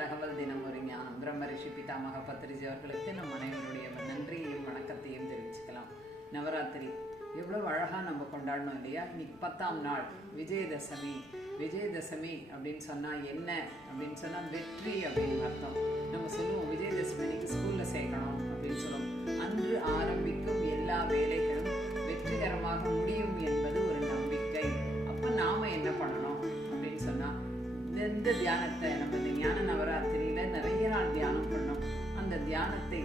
தகவல் தினம் ஒரு ஞானம் பிரம்ம ரிஷி பிதாமக பத்திரிஜி அவர்களுக்கு நம் அனைவருடைய நன்றியையும் வணக்கத்தையும் தெரிவிச்சுக்கலாம். நவராத்திரி எவ்வளவு அழகா நம்ம கொண்டாடணும் இல்லையா? இன்னைக்கு 10ஆம் நாள் விஜயதசமி. விஜயதசமி அப்படின்னு சொன்னா என்ன அப்படின்னு சொன்னா வெற்றி அப்படின்னு அர்த்தம். நம்ம சொல்லுவோம் விஜயதசமி அன்னைக்கு ஸ்கூல்ல சேர்க்கணும் அப்படின்னு சொல்லுவோம். அன்று ஆரம்பிக்கும் எல்லா வேலைகளும் வெற்றிகரமாக முடியும் என்பது ஒரு நம்பிக்கை. அப்ப நாம என்ன பண்ணணும் அப்படின்னு சொன்னா, இந்த தியானத்தை நம்ம இந்த ஞான நவராத்திரியில நிறைய நாள் தியானம் பண்ணோம். அந்த தியானத்தை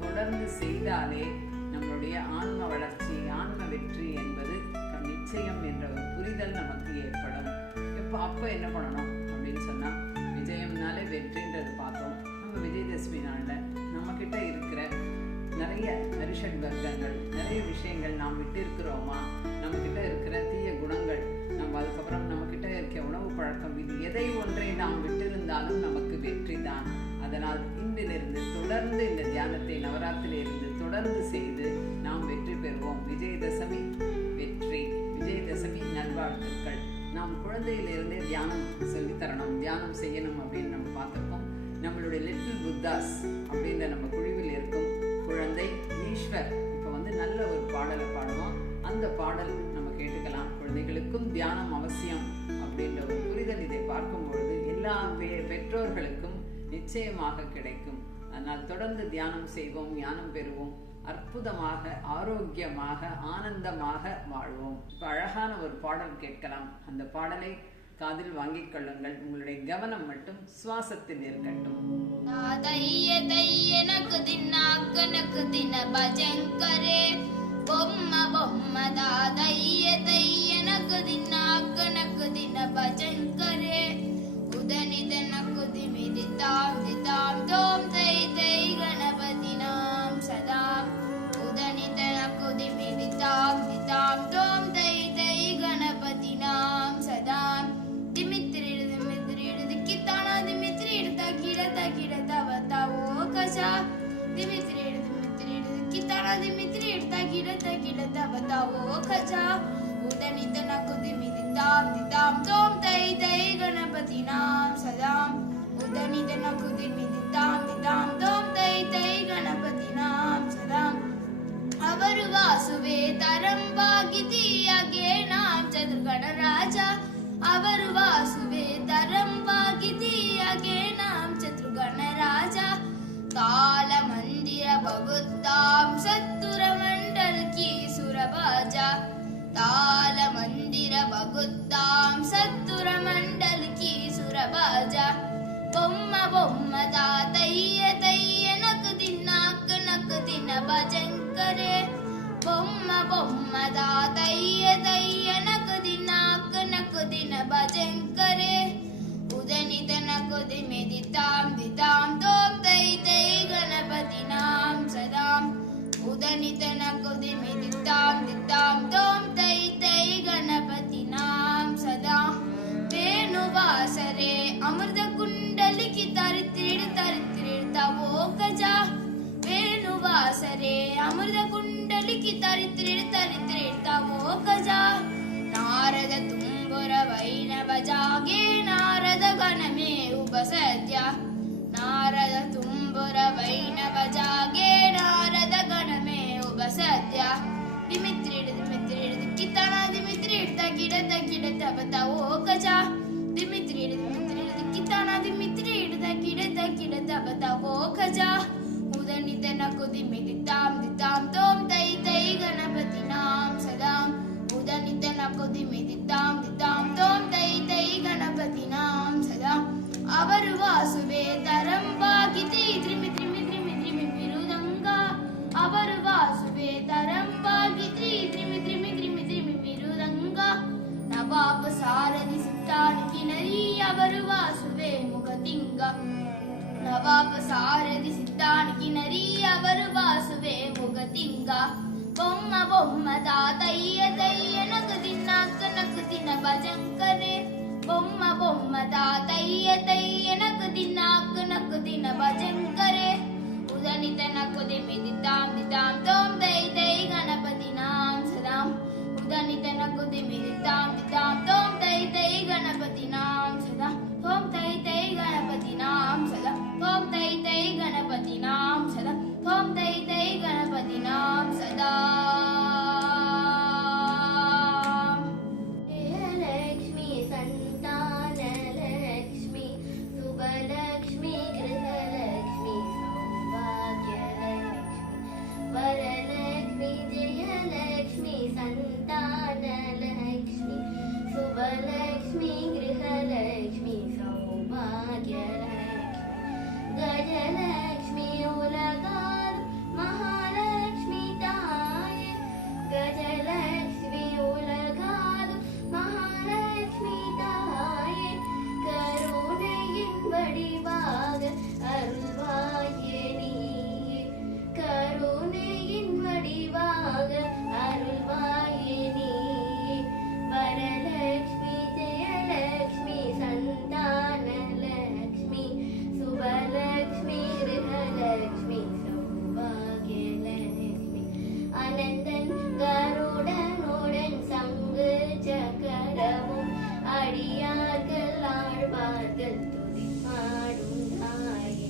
தொடர்ந்து செய்தாலே நம்மளுடைய ஆன்ம வளர்ச்சி, ஆன்ம வெற்றி என்பது நிச்சயம் என்ற ஒரு புரிதல் நமக்கு ஏற்படும். அப்போ என்ன பண்ணணும் அப்படின்னு சொன்னா, விஜயம்னாலே வெற்றின்றது பார்த்தோம். நம்ம விஜயதசமி நாளில் நம்ம கிட்ட இருக்கிற நிறைய அரிஷட் வர்க்கங்கள், நிறைய விஷயங்கள் நாம் விட்டு இருக்கிறோமா, நம்ம கிட்ட இருக்கிற தீய குணங்கள், நம்ம அதுக்கப்புறம் நம்ம கிட்ட இருக்க உணவு பழக்கம், இது எதை ஒன்றை நாம் விட்டிருந்தாலும் நமக்கு வெற்றி தான். அதனால் இன்றிலிருந்து தொடர்ந்து இந்த தியானத்தை நவராத்திரியிலிருந்து தொடர்ந்து செய்து நாம் வெற்றி பெறுவோம். விஜயதசமி வெற்றி, விஜயதசமி நல்வாழ்த்துக்கள். நாம் குழந்தையிலிருந்தே தியானம் சொல்லித்தரணும், தியானம் செய்யணும் அப்படின்னு நம்ம பார்த்துருக்கோம். நம்மளுடைய லிட்டில் புத்தாஸ் அப்படின்ற நம்ம குழுவில் இருக்கும் குழந்தை ஈஸ்வர் இப்போ நல்ல ஒரு பாடலை பாடுவோம். அந்த பாடல் நம்ம கேட்டுக்கலாம். குழந்தைகளுக்கும் தியானம் அவசியம் அப்படின்ற ஒரு புரிதல் இதை பார்க்கும் பொழுது எல்லா பெற்றோர்களுக்கும் நிச்சயமாக கிடைக்கும். அதனால் தொடர்ந்து தியானம் செய்வோம், ஞானம் பெறுவோம், அற்புதமாக, ஆரோக்கியமாக, ஆனந்தமாக வாழ்வோம். இப்போ அழகான ஒரு பாடல் கேட்கலாம். அந்த பாடலை காதில் வாங்கிக் கொள்ளுங்கள். உங்களுடைய கவனம் மட்டும் சுவாசத்தில் இருக்கட்டும். ಅವರು ವಾಸುವೆ ತರಂಬಾಗಿತಿ ಅಗೆ ನಾಮ್ ಚತುರ್ಗಣ ರಾಜ. ಅವರು ವಾಸುವೆ ತರಂಬಾಗಿತಿ ಅಗೆ ನಾಮ್ ಚತುರ್ಗಣ ರಾಜ. ತಾಲ ಮಂದಿರ ಭಗುತ್ತಾಂ ಸತ್ತುರ ಮಂಡಲ ಕಿ ಸುರಭಾಜ. ತಾಲ ಮಂದಿರ ಭಗುತ್ತಾಂ ಸತ್ತುರ ಮಂಡಲ ಕಿ ಸುರಭಾಜ. ಬೊಮ್ಮ ಬೊಮ್ಮ ತಾತಯ್ಯ ತಯ್ಯ ನಕ ದಿನ ಭಜಂಕರೆ. ಬೊಮ್ಮ ಬೊಮ್ಮ ತಾತಯ್ಯ ತಯ್ಯ ನಕ ದಿನ ಭಜಂಕರೆ. ಉದನಿತ ನಕು ದಿಮಿ ದಿತಾಂ ದಿತಾಂ ತೋಂ ತೈ ತೈ ಗಣಪತಿ ನಾಂ ಸದಾಂ. ಉದನಿತ ನಕು ದಿಮಿ ದಿತಾಂ ದಿತಾಂ ತೋಂ ತೈ ತೈ ಗಣಪತಿ ನಾಂ ಸದಾ. ವೇಣುವಾಸರೆ ಅಮೃತ ಕುಂಡಲಿಕಿ ತರಿತ್ರಿಡ್ತವೋ ಗಜ. ವೇಣುವಾಸರೆ ಅಮೃತ ಕುಂಡಲಿಕಿ ತರಿತ್ರಿಡ್ತವೋ ಗಜ. ನಾರದ ತುಂಬುರ ವೈಣವ ಜಾಗೆ ನಾರದ ಗಣಮೇ ಉಪಸದ್ಯ. ನಾರದ ತುಂಬುರ ವೈಣವ ಜಾಗೆ ನಾರದ ಗಣಮೇ ಉಪಸದ್ಯ. ದಿಮಿತ್ರಿಡ್ ಕಿತ್ತಣ ದಿಮಿತ್ರಿಡ್ ಗಿಡದ ಬತವೋ ಗಜ. ದಿಮಿತ್ರಿಡ್ ಕಿತ್ತಣ ದಿಮಿತ್ರಿಡ್ ಗಿಡದ ಬತವೋ ಗಜ. ಉದನಿತ ನಕು ದಿಮಿ ದಿತಾಂ ದಿತಾಂ ತೋಂ ತೈ ತೈ ಗಣಪತಿ ನಾಂ ಸದಾಂ. ಉದನಿತ ನಕು ದಿಮಿ ದಿತಾಂ ದಿತಾಂ ತೋಂ ತೈ ತೈ ಗಣಪತಿ ನಾಂ ಸದಾ. ಅವರು ವಾಸುವೆ ತರಂಬಾಗಿತಿ ತ್ರಿಮಿ ತ್ರಿಮಿ ತ್ರಿಮಿ ತ್ರಿಮಿ ಮಿರುದಂಗ. ಅವರು ವಾಸುವೆ ತರಂಬಾಗಿತಿ ತ್ರಿಮಿ ತ್ರಿಮಿ ತ್ರಿಮಿ ತ್ರಿಮಿ ಮಿರುದಂಗ. ನವಾಬ ಸಾರದಿ ಸಿತ್ತಾನಿಕಿ ನರಿ. ಅವರು ವಾಸುವೆ ಮುಖತಿಂಗ. ನವಾಬ ಸಾರದಿ ಸಿತ್ತಾನಿಕಿ ನರಿ. ಅವರು ವಾಸುವೆ ಮುಖತಿಂಗ. ಬೊಮ್ಮ ಬೊಮ್ಮ ತಾತಯ್ಯ ತಯ್ಯ ನಕ ದಿನ ಭಜಂಕರೆ. ಬೊಮ್ಮ ಬೊಮ್ಮ ತಾತಯ್ಯ ತಯ್ಯ ನಕ ದಿನ ಭಜಂಕರೆ. ಉದನಿತ ನಕು ದಿಮಿ ದಿತಾಂ ದಿತಾಂ ತೋಂ ತೈ ತೈ ಗಣಪತಿ ನಾಂ ಸದಾಂ. ಉದನಿತ ನಕು ದಿಮಿ ದಿತಾಂ ದಿತಾಂ ತೋಂ ತೈ ತೈ ಗಣಪತಿ ನಾಂ ಸದಾ. ತೋಂ ತೈ ತೈ ಗಣಪತಿ ನಾಂ ಸದಾ. ஆழ்வார்கள் துதிப்பாடும் தாயே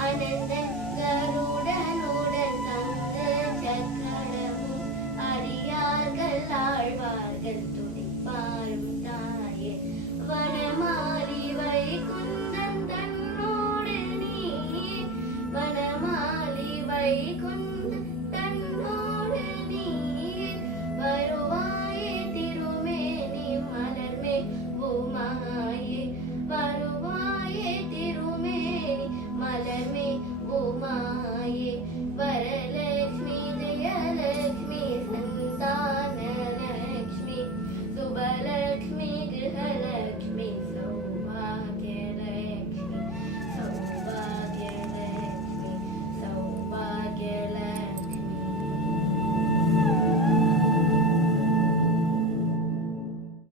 அனந்தங்களுடனுடன் தந்த சக்கரமும் அடியார்கள் ஆழ்வார்கள்